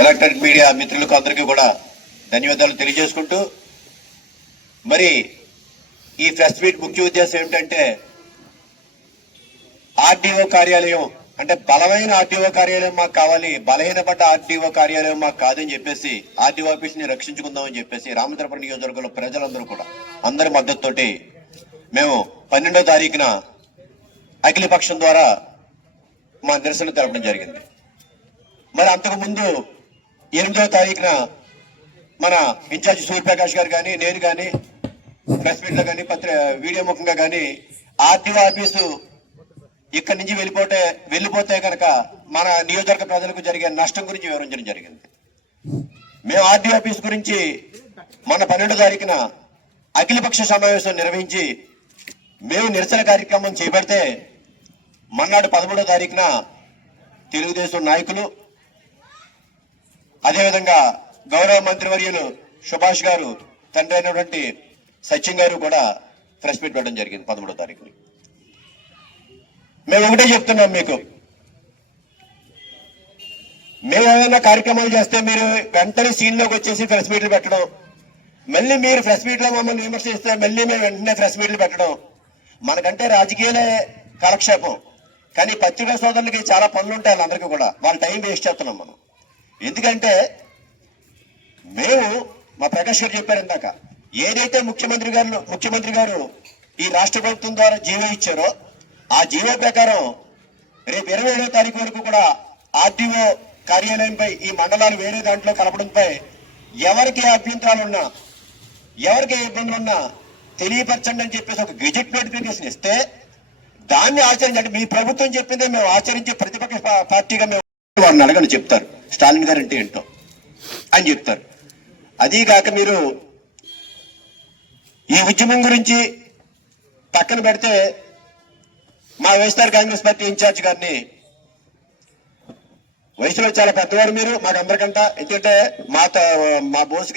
Electronic media మిత్రులకు అందరికీ కూడా ధన్యవాదాలు తెలియజేసుకుంటూ, మరి ఈ ప్రెస్ మీట్ ముఖ్య ఉద్దేశం ఏమిటంటే ఆర్డీఓ కార్యాలయం అంటే బలమైన ఆర్డీఓ కార్యాలయం మాకు కావాలి, బలహీనపడ్డ ఆర్డీఓ కార్యాలయం మాకు కాదని చెప్పేసి ఆర్డీఓ ఆఫీస్ ని రక్షించుకుందామని చెప్పేసి రామచంద్రపురం నియోజకవర్గంలో ప్రజలందరూ కూడా అందరి మద్దతుతోటి మేము 12వ తారీఖున అఖిలపక్షం ద్వారా మా నిరసన తెలపడం జరిగింది. మరి అంతకు ముందు 8వ తారీఖున మన ఇన్ఛార్జి సూర్యప్రకాష్ గారు కానీ నేను కానీ ప్రెస్ మీట్ లో కానీ వీడియో ముఖంగా కానీ ఆర్డీఓ ఆఫీసు ఇక్కడి నుంచి వెళ్ళిపోతే కనుక మన నియోజకవర్గ ప్రజలకు జరిగే నష్టం గురించి వివరించడం జరిగింది. మేము ఆర్డీఓ ఆఫీస్ గురించి మన 12వ తారీఖున అఖిలపక్ష సమావేశం నిర్వహించి మేము నిరసన కార్యక్రమం చేపడితే మన్నాడు 13వ తారీఖున తెలుగుదేశం నాయకులు అదేవిధంగా గౌరవ మంత్రివర్యులు సుభాష్ గారు తండ్రి అయినటువంటి సత్యం గారు కూడా ప్రెస్ మీట్ పెట్టడం జరిగింది 13వ తారీఖుని. మేము ఒకటే చెప్తున్నాం, మీకు మేము ఏమైనా కార్యక్రమాలు చేస్తే మీరు వెంటనే సీన్లోకి వచ్చేసి ప్రెస్ మీట్లు పెట్టడం, మళ్ళీ మీరు ప్రెస్ మీట్లో మమ్మల్ని విమర్శిస్తే మళ్ళీ మేము వెంటనే ప్రెస్ మీట్లు పెట్టడం మనకంటే రాజకీయాలే కాలక్షేపం. కానీ పత్రికా సోదరులకి చాలా పనులు ఉంటాయి, వాళ్ళందరికీ కూడా వాళ్ళ టైం వేస్ట్ చేస్తున్నాం మనం. ఎందుకంటే మేము మా ప్రకాష్ గారు చెప్పారు ఇందాక, ఏదైతే ముఖ్యమంత్రి గారు ఈ రాష్ట్ర ప్రభుత్వం ద్వారా జీవో ఇచ్చారో ఆ జీవో ప్రకారం రేపు 27వ తారీఖు వరకు కూడా ఆర్డీఓ కార్యాలయంపై ఈ మండలాలు వేరే దాంట్లో కలపడంపై ఎవరికి అభ్యంతరాలు ఉన్నా ఎవరికి ఇబ్బందులు ఉన్నా తెలియపరచండి అని చెప్పేసి ఒక గెజెట్ నోటిఫికేషన్ ఇస్తే దాన్ని ఆచరించండి. మీ ప్రభుత్వం చెప్పిందే మేము ఆచరించే ప్రతిపక్ష పార్టీగా మేము వారిని అడగని చెప్తారు. స్టాలిన్ గారు అంటే ఏంటో అని చెప్తారు. అదీ కాక మీరు ఈ ఉద్యమం గురించి పక్కన పెడితే మా వైఎస్ఆర్ కాంగ్రెస్ పార్టీ ఇన్ఛార్జ్ గారిని, వయసులో చాలా పెద్దవారు మీరు మాకు అందరికంటా, ఎందుకంటే మా బోస్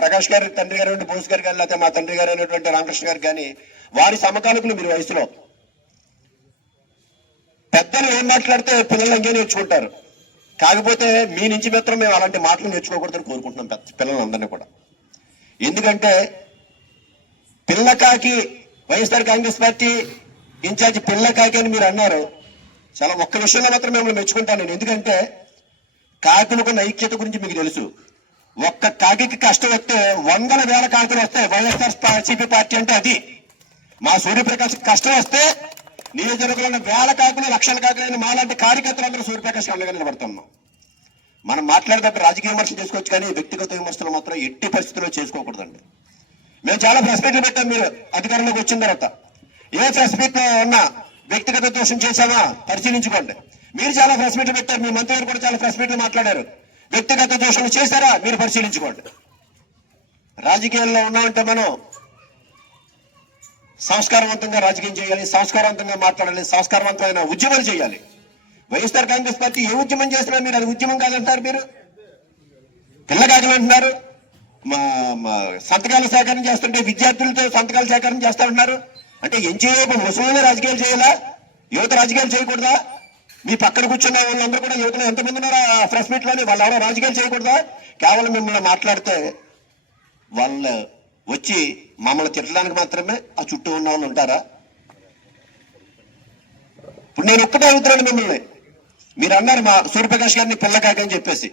ప్రకాష్ గారి తండ్రి గారు బోస్ గారు కానీ లేకపోతే మా తండ్రి గారు అయినటువంటి రామకృష్ణ గారు కానీ వారి సమకాలికులు మీరు వయసులో. పెద్దలు ఏం మాట్లాడితే పిల్లలు ఇంకే నేర్చుకుంటారు. కాకపోతే మీ నుంచి మాత్రం మేము అలాంటి మాటలు నేర్చుకోకూడదని కోరుకుంటున్నాం పిల్లలందరినీ కూడా. ఎందుకంటే పిల్లకాకి వైఎస్ఆర్ కాంగ్రెస్ పార్టీ ఇన్ఛార్జి పిల్లకాకి అని మీరు అన్నారు. చాలా ఒక్క విషయంలో మాత్రం మేము మెచ్చుకుంటాను నేను. ఎందుకంటే కాకులకు ఐక్యత గురించి మీకు తెలుసు. ఒక్క కాకి కష్టం వస్తే 100,000 కాకులు వస్తాయి. వైఎస్ఆర్సీపీ పార్టీ అంటే అది. మా సూర్యప్రకాష్ కష్టం వస్తే నియోజకవర్గంలో 1000 కాకులు 1,00,000 కాకులు మాలాంటి కార్యకర్తలందరూ సూర్యప్రకాష్ అండగా నిలబడుతున్నాం. మనం మాట్లాడేటప్పుడు రాజకీయ విమర్శలు చేసుకోవచ్చు, కానీ వ్యక్తిగత విమర్శలు మాత్రం ఎట్టి పరిస్థితుల్లో చేసుకోకూడదండి. మేము చాలా ప్రెస్ మీట్లు పెట్టాం. మీరు అధికారంలోకి వచ్చిన తర్వాత ఏ ప్రెస్ మీట్ లో ఉన్నా వ్యక్తిగత దోషం చేశామా పరిశీలించుకోండి. మీరు చాలా ప్రెస్ మీట్లు పెట్టారు, మీ మంత్రి గారు కూడా చాలా ప్రెస్ మీట్లు మాట్లాడారు. వ్యక్తిగత దోషం చేశారా మీరు పరిశీలించుకోండి. రాజకీయాల్లో ఉన్నామంటే మనం సంస్కారవంతంగా రాజకీయం చేయాలి, సంస్కారవంతంగా మాట్లాడాలి, సంస్కారవంతమైన ఉద్యమాలు చేయాలి. వైఎస్ఆర్ కాంగ్రెస్ పార్టీ ఏ ఉద్యమం చేసినా మీరు అది ఉద్యమం కాదంటారు. మీరు పిల్లగాజం అంటున్నారు. సంతకాల సేకరణ చేస్తుంటే విద్యార్థులతో సంతకాల సేకరణ చేస్తారంటున్నారు. అంటే ఎన్జీఓ ముసలినే రాజకీయాలు చేయాలా? యువత రాజకీయాలు చేయకూడదా? మీ పక్కన కూర్చున్న వాళ్ళందరూ కూడా యువతలో ఎంతమంది ఉన్నారో ఆ ప్రెస్ మీట్ లోని వాళ్ళు ఎవరో రాజకీయాలు చేయకూడదా? కేవలం మిమ్మల్ని మాట్లాడితే వాళ్ళు వచ్చి మమ్మల్ని తిట్టడానికి మాత్రమే ఆ చుట్టూ ఉన్న వాళ్ళు ఉంటారా? ఇప్పుడు నేను ఒక్కటే అడుగుతున్నాను మిమ్మల్ని. మీరు అన్నారు మా సూర్యప్రకాష్ గారిని పిల్లకాకి అని చెప్పేసి.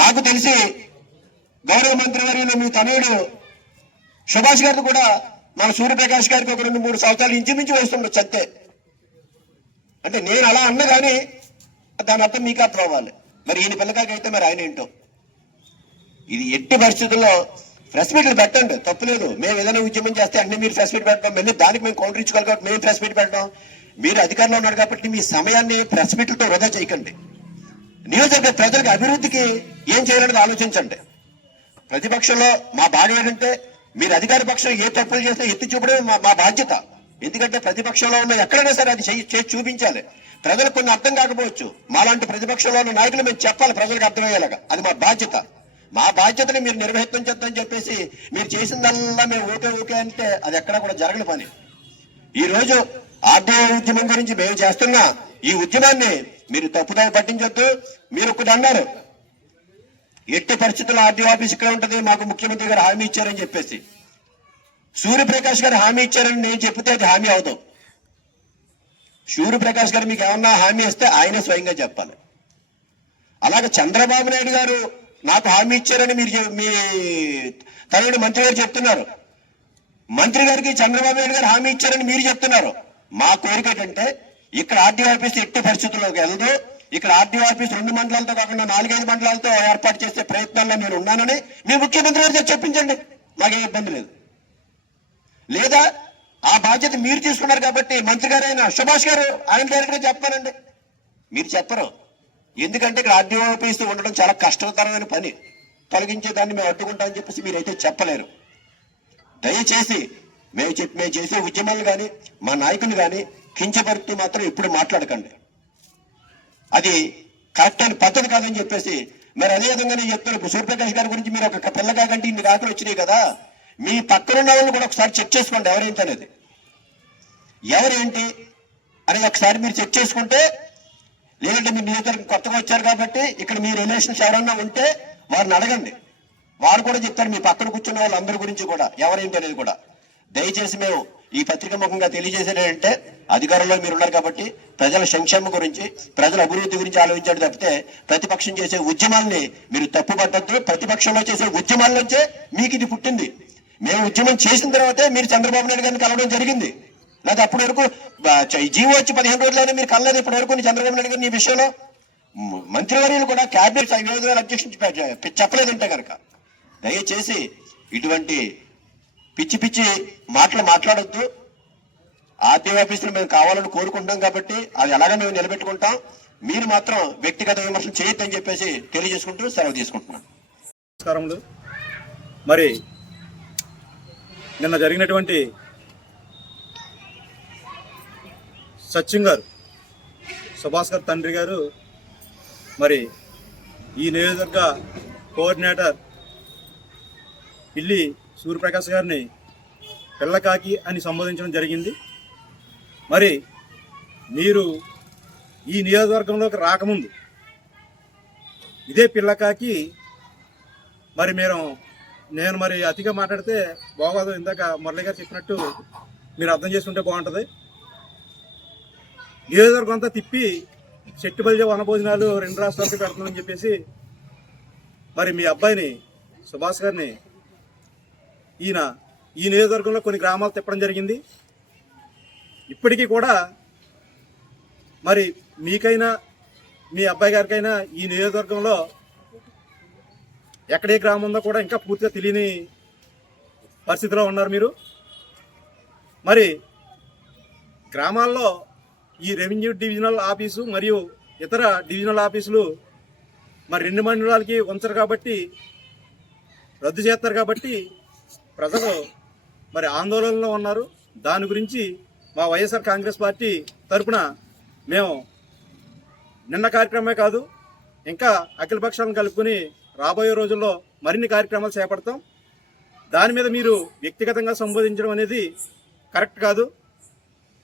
నాకు తెలిసి గౌరవ మంత్రివర్యులు మీ తనయుడు సుభాష్ గారిని కూడా మన సూర్యప్రకాష్ గారికి ఒక 2-3 సంవత్సరాలు ఇంచుమించు వస్తుండొచ్చు అంతే. అంటే నేను అలా అన్నా కానీ దాని అర్థం మీకు అర్థం అవ్వాలి. మరి ఈయన పిల్లకాకి అయితే మరి ఆయన ఏంటో. ఇది ఎట్టి పరిస్థితుల్లో ప్రెస్ మీట్లు పెట్టండి, తప్పులేదు. మేము ఏదైనా ఉద్యమం చేస్తే అన్ని మీరు ప్రెస్ మీట్ పెట్టడం, మళ్ళీ దానికి మేము కౌంటర్ ఇచ్చుకోవాలి కాబట్టి మేము ప్రెస్ మీట్ పెట్టడం. మీరు అధికారంలో ఉన్నారు కాబట్టి మీ సమయాన్ని ప్రెస్ మీట్లతో వృధా చేయకండి. నియోజకవర్గ ప్రజలకు అభివృద్ధికి ఏం చేయాలనేది ఆలోచించండి. ప్రతిపక్షంలో మా బాధ్యత ఏంటంటే మీరు అధికార పక్షం ఏ తప్పులు చేస్తే ఎత్తి చూపడం మా బాధ్యత. ఎందుకంటే ప్రతిపక్షంలో ఉన్న ఎక్కడైనా సరే అది చేసి చూపించాలి. ప్రజలకు కొన్ని అర్థం కాకపోవచ్చు, మాలాంటి ప్రతిపక్షంలో ఉన్న నాయకులు మేము చెప్పాలి ప్రజలకు అర్థమయ్యేలాగా. అది మా బాధ్యత. మా బాధ్యతని మీరు నిర్వహించొద్దని చెప్పేసి మీరు చేసిందల్లా మేము ఓకే అంటే అది ఎక్కడా కూడా జరగని పని. ఈ రోజు ఆర్డీఓ ఉద్యమం గురించి మేము చేస్తున్నా ఈ ఉద్యమాన్ని మీరు తప్పుదారి పట్టించొద్దు. మీరు ఒకటి అన్నారు, ఎట్టి పరిస్థితుల్లో ఆర్డీఓ ఆఫీస్ ఇక్కడ ఉంటుంది, మాకు ముఖ్యమంత్రి గారు హామీ ఇచ్చారని చెప్పేసి. సూర్యప్రకాష్ గారు హామీ ఇచ్చారని నేను చెప్తే అది హామీ అవుతాం. సూర్యప్రకాష్ గారు మీకు ఏమన్నా హామీ ఇస్తే ఆయనే స్వయంగా చెప్పాలి. అలాగే చంద్రబాబు నాయుడు గారు నాకు హామీ ఇచ్చారని మీరు మీ తనయుడు మంత్రి గారు చెప్తున్నారు. మంత్రి గారికి చంద్రబాబు నాయుడు గారు హామీ ఇచ్చారని మీరు చెప్తున్నారు. మా కోరిక ఏంటంటే ఇక్కడ ఆర్డీఓ ఆఫీస్ ఎట్టి పరిస్థితుల్లోకి వెళ్దు. ఇక్కడ ఆర్డీఓ ఆఫీస్ 2 మండలాలతో కాకుండా 4-5 మండలాలతో ఏర్పాటు చేసే ప్రయత్నాల్లో నేను ఉన్నానని మీ ముఖ్యమంత్రి గారు చెప్పించండి, మాకేం ఇబ్బంది లేదు. లేదా ఆ బాధ్యత మీరు తీసుకున్నారు కాబట్టి మంత్రి గారు అయిన సుభాష్ గారు ఆయన డైరెక్ట్గా చెప్పానండి. మీరు చెప్పరు, ఎందుకంటే ఇక్కడ ఆర్డీఓ ఆఫీస్ ఉండడం చాలా కష్టతరమైన పని, తొలగించే దాన్ని మేము అడ్డుకుంటామని చెప్పేసి మీరైతే చెప్పలేరు. దయచేసి మేము చేసే ఉద్యమాలు కానీ మా నాయకులు కానీ కించపరుతూ మాత్రం ఇప్పుడు మాట్లాడకండి, అది కరెక్ట్ అని పద్ధతి కాదని చెప్పేసి. మరి అదే విధంగా నేను చెప్తాను, సూర్యప్రకాష్ గారి గురించి మీరు ఒక పిల్లకాకంటే ఇన్ని రాకలు వచ్చినాయి కదా, మీ పక్కనున్న వాళ్ళు కూడా ఒకసారి చెక్ చేసుకోండి ఎవరేంటి అనేది, ఎవరేంటి అనేది ఒకసారి మీరు చెక్ చేసుకుంటే. లేదంటే మీ నియోజకవర్గం కొత్తగా వచ్చారు కాబట్టి ఇక్కడ మీ రిలేషన్స్ ఎవరన్నా ఉంటే వారిని అడగండి, వారు కూడా చెప్తారు మీ పక్కన కూర్చున్న వాళ్ళందరి గురించి కూడా ఎవరేంటి అనేది కూడా. దయచేసి మేము ఈ పత్రిక ముఖంగా తెలియజేసేది ఏంటంటే, అధికారంలో మీరు ఉన్నారు కాబట్టి ప్రజల సంక్షేమం గురించి, ప్రజల అభివృద్ధి గురించి ఆలోచించడం తప్పితే ప్రతిపక్షం చేసే ఉద్యమాల్ని మీరు తప్పుపట్టద్దు. ప్రతిపక్షంలో చేసే ఉద్యమాల నుంచే మీకు ఇది పుట్టింది. మేము ఉద్యమం చేసిన తర్వాతే మీరు చంద్రబాబు నాయుడు గారిని కలవడం జరిగింది. లేదా అప్పటి వరకు జీవో వచ్చి 15 రోజులైనా మీరు కలలేదు ఇప్పటి వరకు చంద్రబాబు నాయుడు గారిని ఈ విషయంలో. మంత్రివర్యులు కూడా క్యాబినెట్ 5,000 అధ్యక్షుడు చెప్పలేదంటే కనుక దయచేసి ఇటువంటి పిచ్చి పిచ్చి మాటలు మాట్లాడొద్దు. ఆర్డీఓ ఆఫీసులు మేము కావాలని కోరుకుంటాం కాబట్టి అది ఎలాగ మేము నిలబెట్టుకుంటాం. మీరు మాత్రం వ్యక్తిగత విమర్శలు చేయొద్దని చెప్పేసి తెలియజేసుకుంటూ సెలవు తీసుకుంటున్నాం. నమస్కారములు. మరి నిన్న జరిగినటువంటి సచిన్ గారు, సుభాష్ గారు తండ్రి గారు మరి ఈ నియోజకవర్గ కోఆర్డినేటర్ పిల్లి సూర్యప్రకాష్ గారిని పిల్లకాకి అని సంబోధించడం జరిగింది. మరి మీరు ఈ నియోజకవర్గంలోకి రాకముందు ఇదే పిల్లకాకి మరి నేను మరి అతిగా మాట్లాడితే బాగోదు, ఇందాక మురళి గారు చెప్పినట్టు మీరు అర్థం చేసుకుంటే బాగుంటుంది. నియోజకవర్గం అంతా తిప్పి చెట్టుబల్జ వనభోజనాలు 2 రాష్ట్రాలకి పెడుతున్నామని చెప్పేసి మరి మీ అబ్బాయిని సుభాష్ గారిని ఈయన ఈ నియోజకవర్గంలో కొన్ని గ్రామాలు తిప్పడం జరిగింది. ఇప్పటికీ కూడా మరి మీకైనా మీ అబ్బాయి గారికైనా ఈ నియోజకవర్గంలో ఎక్కడే గ్రామం ఉందో కూడా ఇంకా పూర్తిగా తెలియని పరిస్థితిలో ఉన్నారు మీరు. మరి గ్రామాల్లో ఈ రెవెన్యూ డివిజనల్ ఆఫీసు మరియు ఇతర డివిజనల్ ఆఫీసులు మరి 2 మండలాలకి ఉంచరు కాబట్టి, రద్దు చేస్తారు కాబట్టి ప్రజలు మరి ఆందోళనలో ఉన్నారు. దాని గురించి మా వైఎస్ఆర్ కాంగ్రెస్ పార్టీ తరఫున మేము నిన్న కార్యక్రమమే కాదు ఇంకా అఖిల పక్షాలను కలుపుకొని రాబోయే రోజుల్లో మరిన్ని కార్యక్రమాలు చేపడతాం. దాని మీద మీరు వ్యక్తిగతంగా సంబోధించడం అనేది కరెక్ట్ కాదు.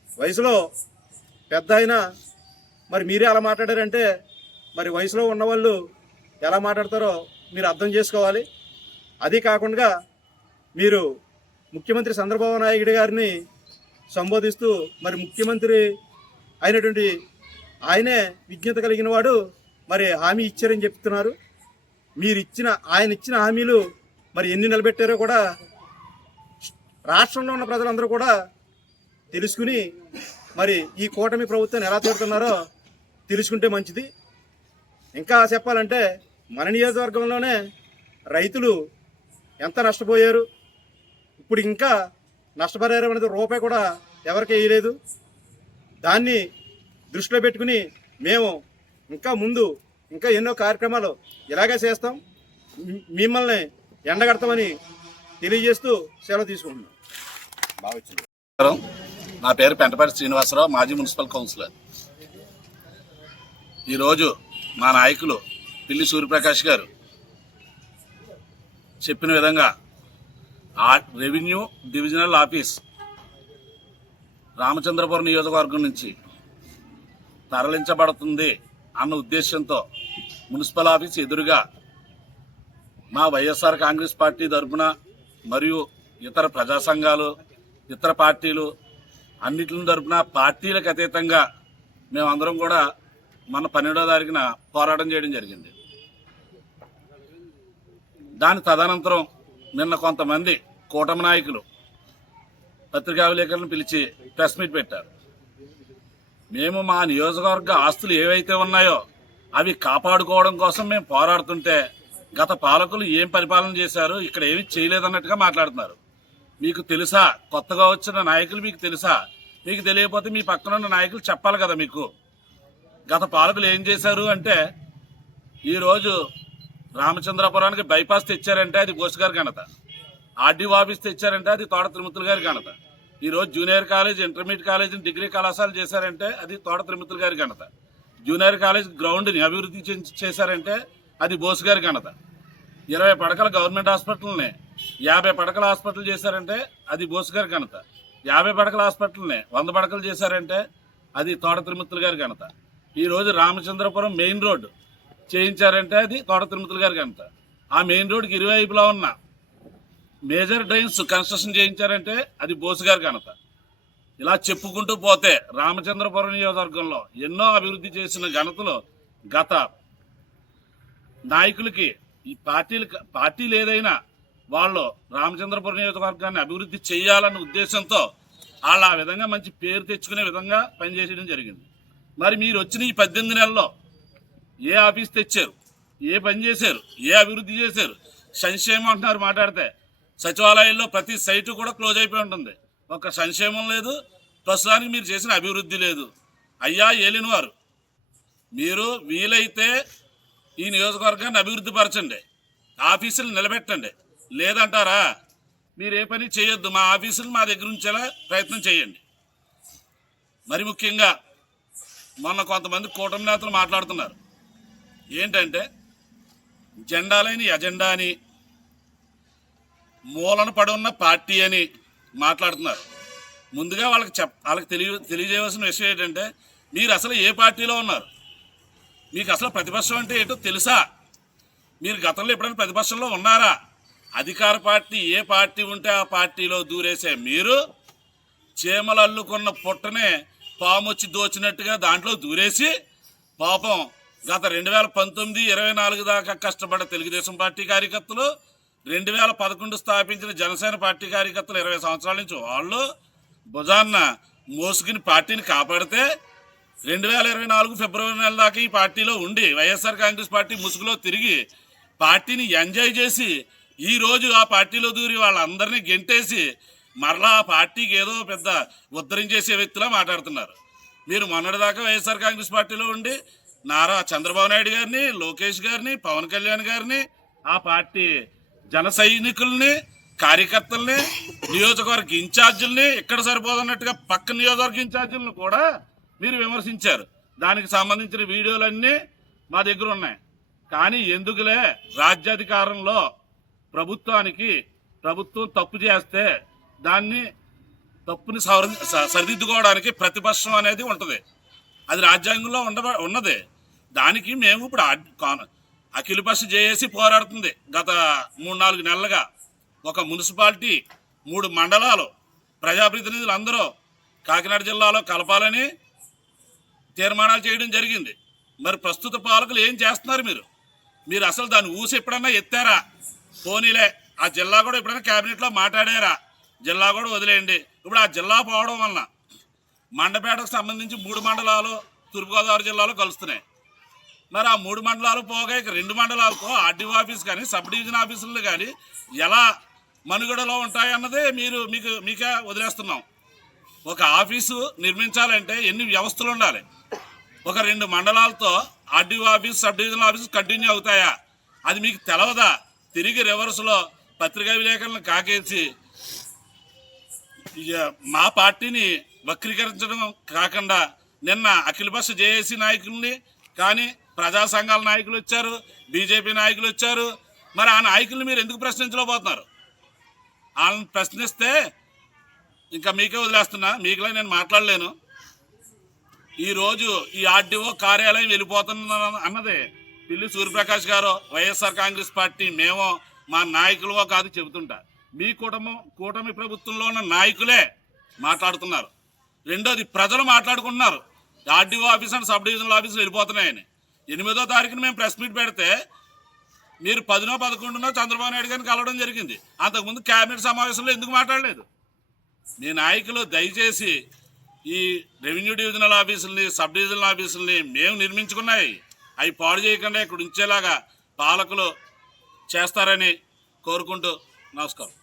వయసులో పెద్ద అయినా మరి మీరే అలా మాట్లాడారంటే మరి వయసులో ఉన్నవాళ్ళు ఎలా మాట్లాడతారో మీరు అర్థం చేసుకోవాలి. అది కాకుండా మీరు ముఖ్యమంత్రి చంద్రబాబు నాయుడు గారిని సంబోధిస్తూ మరి ముఖ్యమంత్రి అయినటువంటి ఆయనే విజ్ఞత కలిగిన వాడు మరి హామీ ఇచ్చారని చెప్తున్నారు. ఆయన ఇచ్చిన హామీలు మరి ఎన్ని నిలబెట్టారో కూడా రాష్ట్రంలో ఉన్న ప్రజలందరూ కూడా తెలుసుకుని మరి ఈ కూటమి ప్రభుత్వాన్ని ఎలా తిడుతున్నారో తెలుసుకుంటే మంచిది. ఇంకా చెప్పాలంటే మన నియోజకవర్గంలోనే రైతులు ఎంత నష్టపోయారు, ఇప్పుడు ఇంకా నష్టపరిహారం అనేది రూపాయి కూడా ఎవరికి వేయలేదు. దాన్ని దృష్టిలో పెట్టుకుని మేము ఇంకా ఎన్నో కార్యక్రమాలు ఇలాగే చేస్తాం, మిమ్మల్ని ఎండగడతామని తెలియజేస్తూ సెలవు తీసుకుంటున్నాం. నా పేరు పెంటపాటి శ్రీనివాసరావు, మాజీ మున్సిపల్ కౌన్సిలర్. ఈరోజు మా నాయకులు పిల్లి సూర్యప్రకాష్ గారు చెప్పిన విధంగా రెవెన్యూ డివిజనల్ ఆఫీస్ రామచంద్రపురం నియోజకవర్గం నుంచి తరలించబడుతుంది అన్న ఉద్దేశంతో మున్సిపల్ ఆఫీస్ ఎదురుగా మా వైఎస్ఆర్ కాంగ్రెస్ పార్టీ తరఫున మరియు ఇతర ప్రజా సంఘాలు, ఇతర పార్టీలు అన్నింటి తరఫున పార్టీలకు అతీతంగా మేమందరం కూడా మన 12వ తారీఖున పోరాటం చేయడం జరిగింది. దాని తదనంతరం నిన్న కొంతమంది కూటమి నాయకులు పత్రికా విలేకరులను పిలిచి ప్రెస్ మీట్ పెట్టారు. మేము మా నియోజకవర్గ ఆస్తులు ఏవైతే ఉన్నాయో అవి కాపాడుకోవడం కోసం మేము పోరాడుతుంటే గత పాలకులు ఏం పరిపాలన చేశారు, ఇక్కడ ఏమీ చేయలేదన్నట్టుగా మాట్లాడుతున్నారు. మీకు తెలుసా? కొత్తగా వచ్చిన నాయకులు మీకు తెలుసా? మీకు తెలియకపోతే మీ పక్కన ఉన్న నాయకులు చెప్పాలి కదా. మీకు గత పాలకులు ఏం చేశారు అంటే, ఈరోజు రామచంద్రపురానికి బైపాస్ తెచ్చారంటే అది బోస్ గారి ఘనత. ఆర్డీఓ ఆఫీస్ తెచ్చారంటే అది తోట తిరుమతులు గారి ఘనత. ఈరోజు junior college, intermediate college, degree కళాశాలలు చేశారంటే అది తోట తిరుమతులు గారి ఘనత. జూనియర్ కాలేజ్ గ్రౌండ్ని అభివృద్ధి చేశారంటే అది బోస్ గారి ఘనత. 20 పడకల గవర్నమెంట్ హాస్పిటల్ని 50 పడకల హాస్పిటల్ చేశారంటే అది బోస్ గారి ఘనత. 50 పడకల హాస్పిటల్ని 100 పడకలు చేశారంటే అది తోట తిరుమతులు గారి ఘనత. ఈరోజు రామచంద్రపురం మెయిన్ రోడ్డు చేయించారంటే అది తోట తిరుమతులు గారి ఘనత. ఆ మెయిన్ రోడ్డుకి ఇరువైపులా ఉన్న మేజర్ డ్రైన్స్ కన్స్ట్రక్షన్ చేయించారంటే అది బోస్ గారి ఘనత. ఇలా చెప్పుకుంటూ పోతే రామచంద్రపురం నియోజకవర్గంలో ఎన్నో అభివృద్ధి చేసిన ఘనతలు గత నాయకులకి, ఈ పార్టీలు ఏదైనా వాళ్ళు రామచంద్రపురం నియోజకవర్గాన్ని అభివృద్ధి చేయాలన్న ఉద్దేశంతో వాళ్ళు ఆ విధంగా మంచి పేరు తెచ్చుకునే విధంగా పనిచేయడం జరిగింది. మరి మీరు వచ్చిన ఈ 18 నెలల్లో ఏ ఆఫీస్ తెచ్చారు, ఏ పని చేశారు, ఏ అభివృద్ధి చేశారు? సంక్షేమం అంటున్నారు మాట్లాడితే, సచివాలయాల్లో ప్రతి సైటు కూడా క్లోజ్ అయిపోయి ఉంటుంది. ఒక సంక్షేమం లేదు, ప్రస్తుతానికి మీరు చేసిన అభివృద్ధి లేదు. అయ్యా ఏలినవారు, మీరు వీలైతే ఈ నియోజకవర్గాన్ని అభివృద్ధి పరచండి, ఆఫీసులు నిలబెట్టండి. లేదంటారా మీరు ఏ పని చేయొద్దు, మా ఆఫీసులు మా దగ్గర ఉంచేలా ప్రయత్నం చేయండి. మరి ముఖ్యంగా మొన్న కొంతమంది కూటమి నేతలు మాట్లాడుతున్నారు ఏంటంటే, జెండాలని ఎజెండా అని, మూలన పడి ఉన్న పార్టీ అని మాట్లాడుతున్నారు. ముందుగా వాళ్ళకి తెలియజేయవలసిన విషయం ఏంటంటే, మీరు అసలు ఏ పార్టీలో ఉన్నారు? మీకు అసలు ప్రతిపక్షం అంటే ఏంటో తెలుసా? మీరు గతంలో ఎప్పుడైనా ప్రతిపక్షంలో ఉన్నారా? అధికార పార్టీ ఏ పార్టీ ఉంటే ఆ పార్టీలో దూరేసే మీరు చీమలు అల్లుకున్న పుట్టనే పాము వచ్చి దోచినట్టుగా దాంట్లో దూరేసి, పాపం గత 2019-24 దాకా కష్టపడ్డ తెలుగుదేశం పార్టీ కార్యకర్తలు, 2011 స్థాపించిన జనసేన పార్టీ కార్యకర్తలు 20 సంవత్సరాల నుంచి వాళ్ళు భుజాన్న మోసుకుని పార్టీని కాపాడితే, 2024 ఫిబ్రవరి నెల దాకా ఈ పార్టీలో ఉండి వైఎస్ఆర్ కాంగ్రెస్ పార్టీ ముసుగులో తిరిగి పార్టీని ఎంజాయ్ చేసి ఈరోజు ఆ పార్టీలో దూరి వాళ్ళందరినీ గెంటేసి మరలా ఆ పార్టీకి ఏదో పెద్ద ఉద్ధరించేసే వ్యక్తిలా మాట్లాడుతున్నారు. మీరు మొన్నటిదాకా వైఎస్ఆర్ కాంగ్రెస్ పార్టీలో ఉండి నారా చంద్రబాబు నాయుడు గారిని, లోకేష్ గారిని, పవన్ కళ్యాణ్ గారిని, ఆ పార్టీ జన సైనికుల్ని, కార్యకర్తల్ని, నియోజకవర్గ ఇన్ఛార్జీలని, ఇక్కడ సరిపోదన్నట్టుగా పక్క నియోజకవర్గ ఇన్ఛార్జీలను కూడా మీరు విమర్శించారు. దానికి సంబంధించిన వీడియోలన్నీ మా దగ్గర ఉన్నాయి. కానీ ఎందుకులే, రాజ్యాధికారంలో ప్రభుత్వం తప్పు చేస్తే దాన్ని తప్పుని సరిదిద్దుకోవడానికి ప్రతిపక్షం అనేది ఉంటుంది. అది రాజ్యాంగంలో ఉన్నది. దానికి మేము ఇప్పుడు అఖిలపక్ష జేఏసీ పోరాడుతుంది. గత 3-4 నెలలుగా ఒక మున్సిపాలిటీ, 3 మండలాలు ప్రజాప్రతినిధులు అందరూ కాకినాడ జిల్లాలో కలపాలని తీర్మానాలు చేయడం జరిగింది. మరి ప్రస్తుత పాలకులు ఏం చేస్తున్నారు? మీరు అసలు దాన్ని ఊసి ఎప్పుడన్నా ఎత్తారా? పోనీలే, ఆ జిల్లా కూడా ఎప్పుడైనా క్యాబినెట్లో మాట్లాడారా? జిల్లా కూడా వదిలేయండి. ఇప్పుడు ఆ జిల్లా పోవడం వలన మండపేటకు సంబంధించి 3 మండలాలు తూర్పుగోదావరి జిల్లాలో కలుస్తున్నాయి. మరి ఆ 3 మండలాలు పోగా ఇక 2 మండలాలకు ఆర్డీఓ ఆఫీస్ కానీ, సబ్ డివిజన్ ఆఫీసులు కానీ ఎలా మనుగడలో ఉంటాయన్నదే మీకే వదిలేస్తున్నాం. ఒక ఆఫీసు నిర్మించాలంటే ఎన్ని వ్యవస్థలు ఉండాలి? ఒక 2 మండలాలతో RDO office, sub division office continue అవుతాయా? అది మీకు తెలవదా? తిరిగి రివర్స్లో పత్రికా విలేకరులను కాకేసి మా పార్టీని వక్రీకరించడం కాకుండా, నిన్న అఖిలపక్ష జేఏసీ నాయకుల్ని కానీ, ప్రజా సంఘాల నాయకులు వచ్చారు, బీజేపీ నాయకులు వచ్చారు. మరి ఆ నాయకుల్ని మీరు ఎందుకు ప్రశ్నించలేకపోతున్నారు? వాళ్ళని ప్రశ్నిస్తే ఇంకా మీకే వదిలేస్తున్నా, మీకులా నేను మాట్లాడలేను. ఈరోజు ఈ ఆర్డీఓ కార్యాలయం వెళ్ళిపోతున్నా అన్నది పిల్లి సూర్యప్రకాష్ గారు వైఎస్ఆర్ కాంగ్రెస్ పార్టీ మేమో మా నాయకులవో కాదు చెబుతుంటా. మీ కూటమి ప్రభుత్వంలో ఉన్న నాయకులే మాట్లాడుతున్నారు. రెండోది ప్రజలు మాట్లాడుకుంటున్నారు. RDO office and sub divisional ఆఫీసులు వెళ్ళిపోతున్నాయని. 8వ తారీఖున మేము ప్రెస్ మీట్ పెడితే మీరు 10నో 11నో చంద్రబాబు నాయుడు గారిని కలవడం జరిగింది. అంతకుముందు కేబినెట్ సమావేశంలో ఎందుకు మాట్లాడలేదు? మీ నాయకులు దయచేసి ఈ రెవెన్యూ డివిజనల్ ఆఫీసుల్ని, సబ్ డివిజనల్ ఆఫీసుల్ని మేము నిర్మించుకున్నాయి, అవి పాడు చేయకుండా ఇక్కడ ఉంచేలాగా పాలకులు చేస్తారని కోరుకుంటూ నమస్కారం.